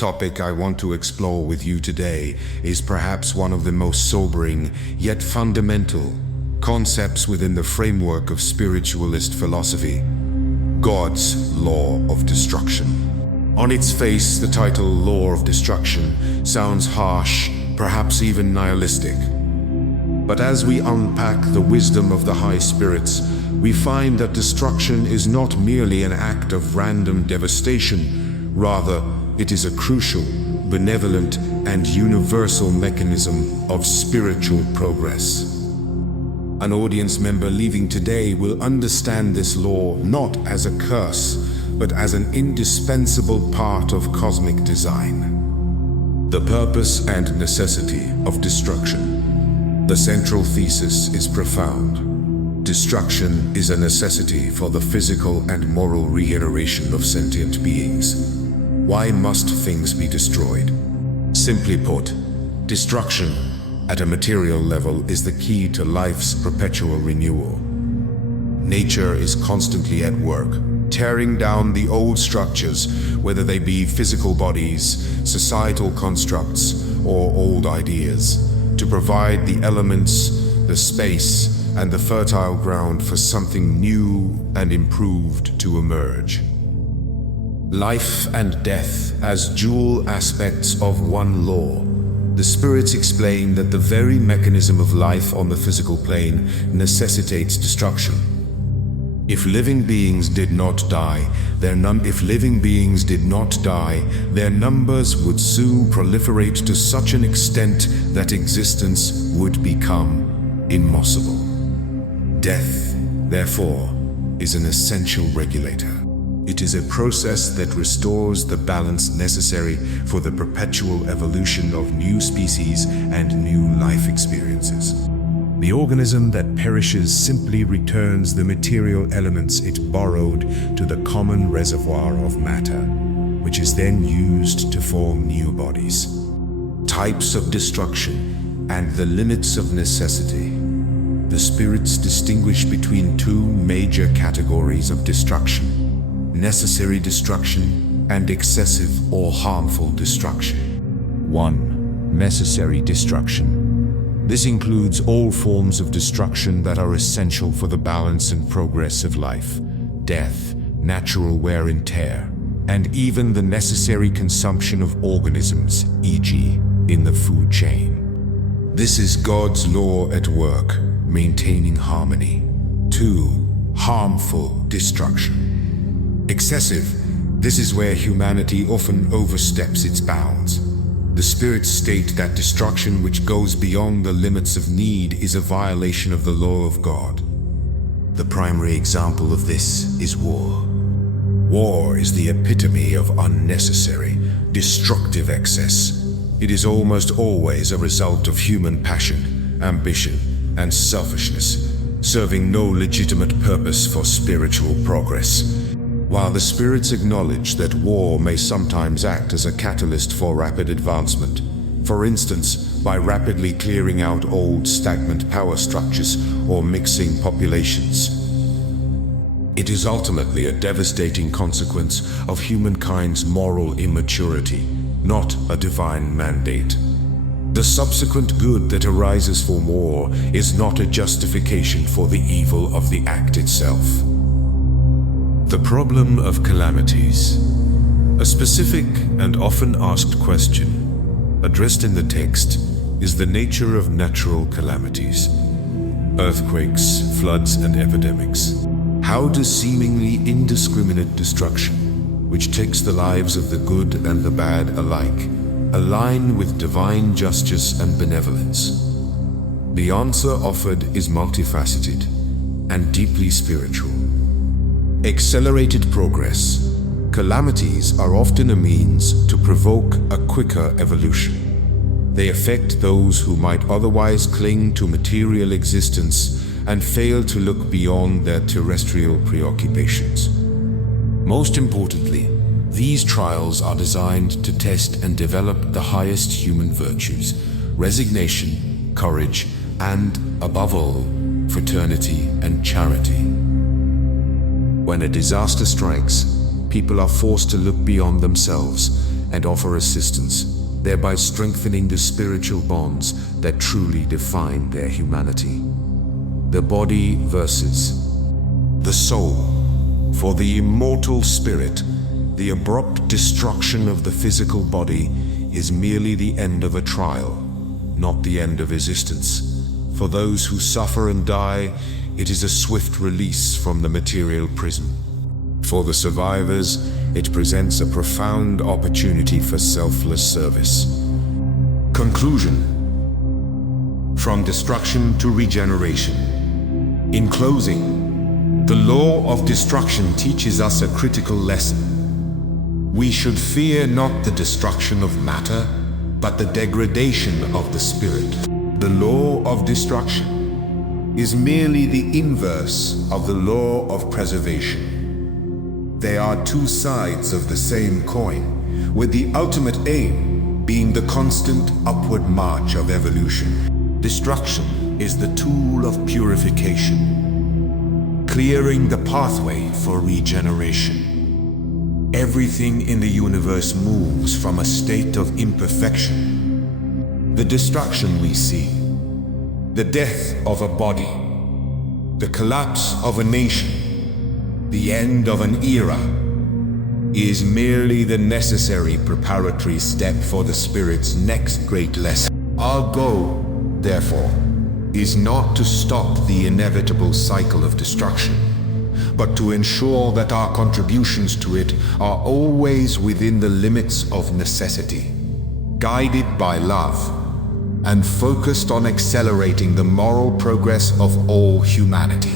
topic I want to explore with you today is perhaps one of the most sobering, yet fundamental, concepts within the framework of spiritualist philosophy: God's law of destruction. On its face, the title Law of Destruction sounds harsh, perhaps even nihilistic. But as we unpack the wisdom of the high spirits, we find that destruction is not merely an act of random devastation. Rather, it is a crucial, benevolent, and universal mechanism of spiritual progress. An audience member leaving today will understand this law not as a curse, but as an indispensable part of cosmic design. The purpose and necessity of destruction. The central thesis is profound. Destruction is a necessity for the physical and moral regeneration of sentient beings. Why must things be destroyed? Simply put, destruction at a material level is the key to life's perpetual renewal. Nature is constantly at work, tearing down the old structures, whether they be physical bodies, societal constructs, or old ideas, to provide the elements, the space, and the fertile ground for something new and improved to emerge. Life and death as dual aspects of one law. The spirits explain that the very mechanism of life on the physical plane necessitates destruction. If living beings did not die, their numbers would soon proliferate to such an extent that existence would become impossible. Death, therefore, is an essential regulator. It is a process that restores the balance necessary for the perpetual evolution of new species and new life experiences. The organism that perishes simply returns the material elements it borrowed to the common reservoir of matter, which is then used to form new bodies. Types of destruction and the limits of necessity. The spirits distinguish between two major categories of destruction: necessary destruction and excessive or harmful destruction. 1. Necessary destruction. This includes all forms of destruction that are essential for the balance and progress of life: death, natural wear and tear, and even the necessary consumption of organisms, e.g., in the food chain. This is God's law at work, maintaining harmony. 2. Harmful destruction. Excessive. This is where humanity often oversteps its bounds. The spirits state that destruction which goes beyond the limits of need is a violation of the law of God. The primary example of this is war. War is the epitome of unnecessary, destructive excess. It is almost always a result of human passion, ambition, and selfishness, serving no legitimate purpose for spiritual progress. While the spirits acknowledge that war may sometimes act as a catalyst for rapid advancement, for instance, by rapidly clearing out old stagnant power structures or mixing populations, it is ultimately a devastating consequence of humankind's moral immaturity, not a divine mandate. The subsequent good that arises from war is not a justification for the evil of the act itself. The problem of calamities. A specific and often asked question addressed in the text is the nature of natural calamities. Earthquakes, floods, and epidemics. How does seemingly indiscriminate destruction, which takes the lives of the good and the bad alike, align with divine justice and benevolence? The answer offered is multifaceted and deeply spiritual. Accelerated progress. Calamities are often a means to provoke a quicker evolution. They affect those who might otherwise cling to material existence and fail to look beyond their terrestrial preoccupations. Most importantly, these trials are designed to test and develop the highest human virtues: resignation, courage, and, above all, fraternity and charity. When a disaster strikes, people are forced to look beyond themselves and offer assistance, thereby strengthening the spiritual bonds that truly define their humanity. The body versus the soul. For the immortal spirit, the abrupt destruction of the physical body is merely the end of a trial, not the end of existence. For those who suffer and die, it is a swift release from the material prison. For the survivors, it presents a profound opportunity for selfless service. Conclusion. From destruction to regeneration. In closing, the law of destruction teaches us a critical lesson. We should fear not the destruction of matter, but the degradation of the spirit. The law of destruction is merely the inverse of the law of preservation. They are two sides of the same coin, with the ultimate aim being the constant upward march of evolution. Destruction is the tool of purification, clearing the pathway for regeneration. Everything in the universe moves from a state of imperfection. The destruction we see, the death of a body, the collapse of a nation, the end of an era, is merely the necessary preparatory step for the spirit's next great lesson. Our goal, therefore, is not to stop the inevitable cycle of destruction, but to ensure that our contributions to it are always within the limits of necessity, guided by love, and focused on accelerating the moral progress of all humanity.